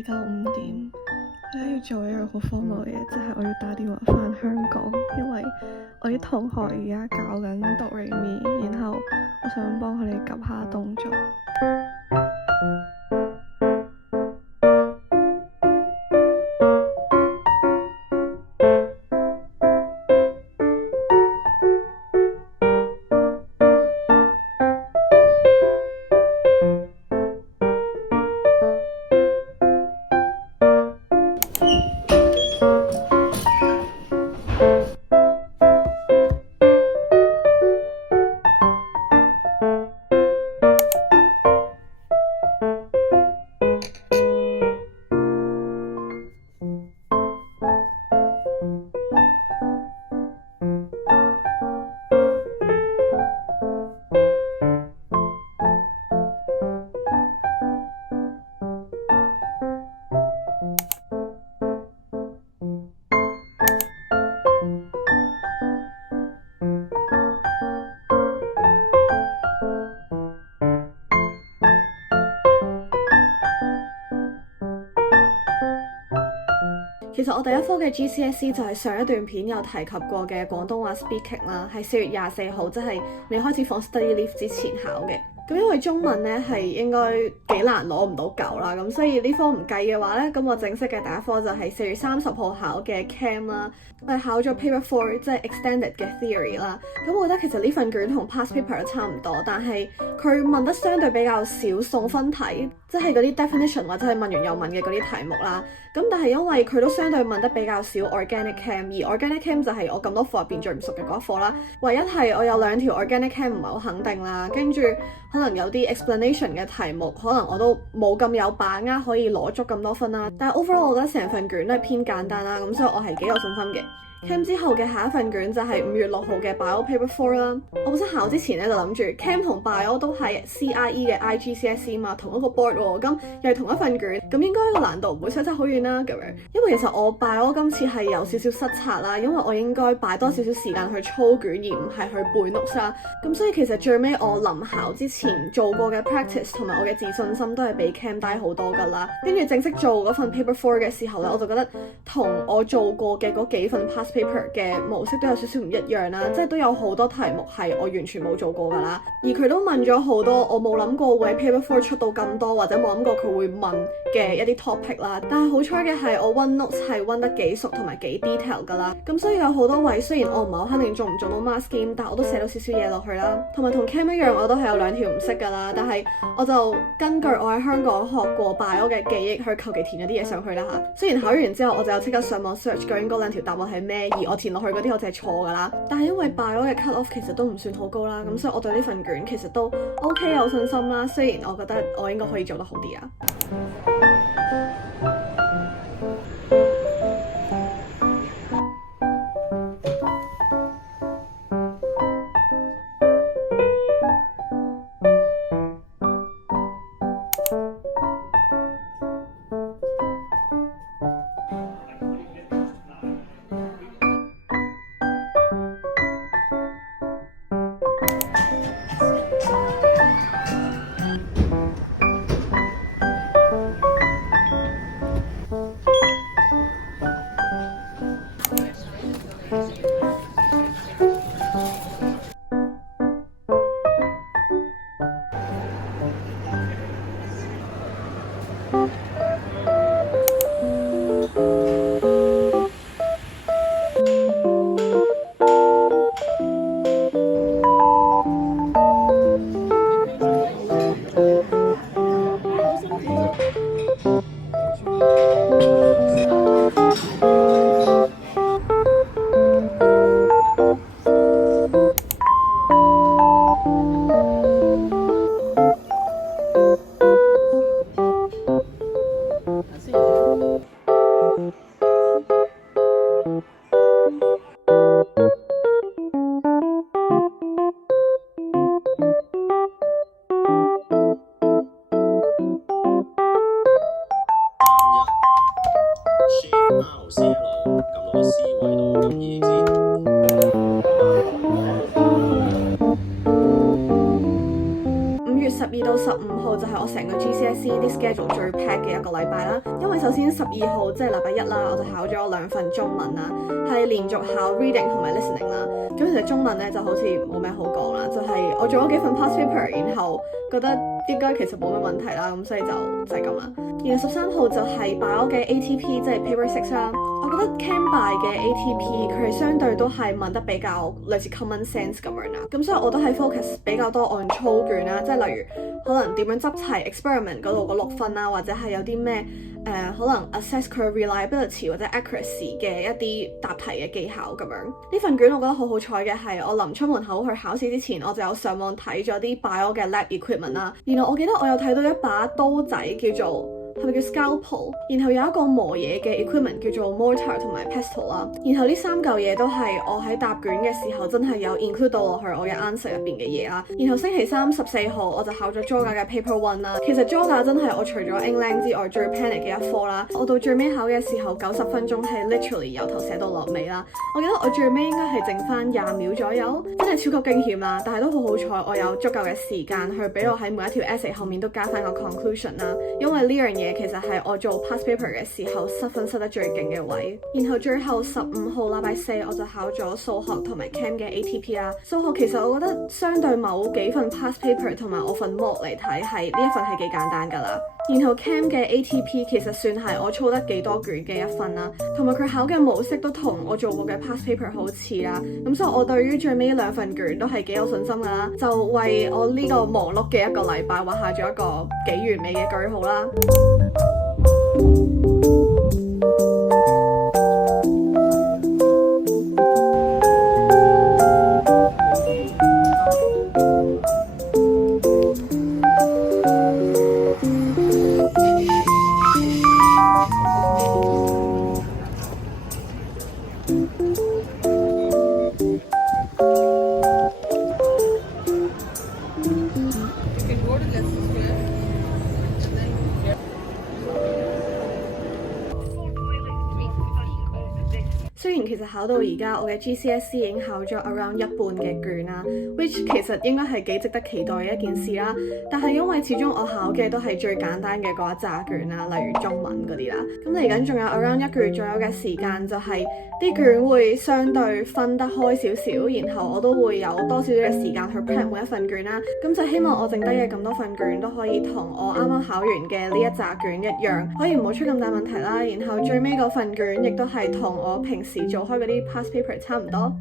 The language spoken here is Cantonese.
未夠5點，我而家要做一樣好荒謬嘅嘢，即係我要打電話返香港，因為我啲同學而家搞緊哆唻咪，然後我想幫佢哋及下動作。其實我第一科嘅 GCSE 就係上一段片有提及過嘅廣東話 speaking 啦，係4月24號，即係未開始放 study leave 之前考嘅。咁因為中文咧係應該幾難攞唔到9啦，咁所以呢科唔計嘅話咧，咁我正式嘅第一科就係4月30號考嘅 Chem 啦，我係考咗 Paper 4，即係 extended 嘅 theory 啦。咁我覺得其實呢份卷同 past paper 都差唔多，但係佢問得相對比較少送分題，即係嗰啲 definition 或者係問完又問嘅嗰啲題目啦。咁但係因為佢都相對問得比較少 organic chem， 而 organic chem 就係我咁多課入邊最唔熟嘅嗰一課啦。唯一係我有2條 organic chem 唔係好肯定啦，跟住可能有啲 explanation 嘅題目，可能我都冇咁有把握可以攞足咁多分啦。但係 overall 我覺得成份卷都係偏簡單啦，咁所以我係幾有信心嘅。Chem 之後嘅下一份卷就係5月6號嘅 Bio Paper 4啦。我本身考之前咧就諗住 Chem 同 Bio 都係 CIE 嘅 IGCSE 嘛，同一個 board 喎，咁又係同一份卷，咁應該個難度唔會相差好遠啦咁樣。因為其實我 Bio 今次係有少少失策啦，因為我應該擺多少少時間去操卷而唔係去背 notes 啦。咁所以其實最尾我臨考之前做過嘅 practice 同埋我嘅自信心都係比 Chem 低好多㗎啦。跟住正式做嗰份 Paper 4嘅時候咧，我就覺得同我做過嘅嗰幾份 past paper 嘅模式都有少少唔一樣啦，即係都有好多題目係我完全冇做過㗎啦，而佢都問咗好多我冇諗過會喺 paper 4出到咁多，或者冇諗過佢會問嘅一啲 topic 啦。但係好彩嘅係我 one notes 係 one 得幾熟同埋幾 detail 㗎啦，咁所以有好多位雖然我唔係好肯定中唔中到 mark scheme，但我都寫到少少嘢落去啦。同埋同 Chem 一樣，我都係有2條唔識㗎啦，但係我就根據我喺香港學過 bio 嘅記憶去求其填咗啲嘢上去啦嚇。雖然考完之後我就有即刻上網 search 究竟嗰2條答案係咩，而我填落去嗰啲我就係錯㗎啦。但係因為 bio 嘅 cut off 其實都唔算好高啦，咁所以我對呢份卷其實都 OK 有信心啦。雖然我覺得我應該可以做得好啲啊。5月12到15號就係我成個 GCSE 啲 schedule 最 pack 嘅一個禮拜啦。因為首先12號即係禮拜一啦，我就考咗2份中文啦，係連續考 reading 同埋 listening 啦。咁其實中文咧就好似冇咩好講啦，就係我做咗幾份 past paper， 然後覺得應該其實冇乜問題啦，咁所以就係咁啦。然後13號就係 bio 嘅 ATP， 即係 paper 6啦。我覺得 Chem Bio 嘅 ATP 佢係相對都係問得比較類似 common sense 咁樣啦，咁所以我都係 focus 比較多按操卷啦，即係例如可能點樣執齊 experiment 嗰度嗰6分啦，或者係有啲咩可能 assess 佢 reliability 或者 accuracy 嘅一啲答題嘅技巧咁樣。呢份卷我覺得好好彩嘅係我臨出門口去考試之前，我就有上網睇咗啲 bio 嘅 lab equipment 啦，然後我記得我有睇到一把刀仔叫做係咪叫 scalpel， 然後有一個磨嘢嘅 equipment 叫做 mortar 同埋 pestle 啦，然後呢3嚿嘢都係我喺答卷嘅時候真係有 include 到落去我嘅 answer 入邊嘅嘢啦。然後星期3 14號我就考咗 Geog 嘅 paper 1啦，其實 Geog 真係我除咗 England 之外最 panic 嘅一科啦。我到最尾考嘅時候90分鐘係 literally 由頭寫到落尾啦。我記得我最尾應該係剩翻20秒左右，真係超級驚險啦！但係都好好彩，我有足夠嘅時間去俾我喺每一條 essay 後面都加翻個 conclusion 啦，因為呢樣嘢其實係我做 past paper 嘅時候失分失得最勁嘅位。然後最後15號禮拜4我就考咗數學同埋 Chem 嘅 ATP 啦。數學其實我覺得相對某幾份 past paper 同埋我份 mock 嚟睇係呢一份係幾簡單噶啦。然後 Chem 嘅 ATP 其實算係我操得幾多卷嘅一份啦，同埋佢考嘅模式都同我做過嘅 past paper 好似啦。咁所以我對於最尾2份卷都係幾有信心噶啦，就為我呢個忙碌嘅一個禮拜畫下咗一個幾完美嘅句號啦。雖然其實考到而家，我嘅 GCSE 已經考咗 around 一半嘅卷啦，which 其實應該係幾值得期待嘅一件事啦。但係因為始終我考嘅都係最簡單嘅嗰一紮卷啦，例如中文嗰啲啦。咁嚟緊仲有 around 1個月左右嘅時間，就係啲卷會相對分得開少少，然後我都會有多少少嘅時間去 prep 每一份卷啦。咁就希望我剩低嘅咁多份卷都可以同我啱啱考完嘅呢一紮卷一樣，可以唔好出咁大問題啦。然後最尾嗰份卷亦都係同我平時做開嗰啲 past paper 差唔多。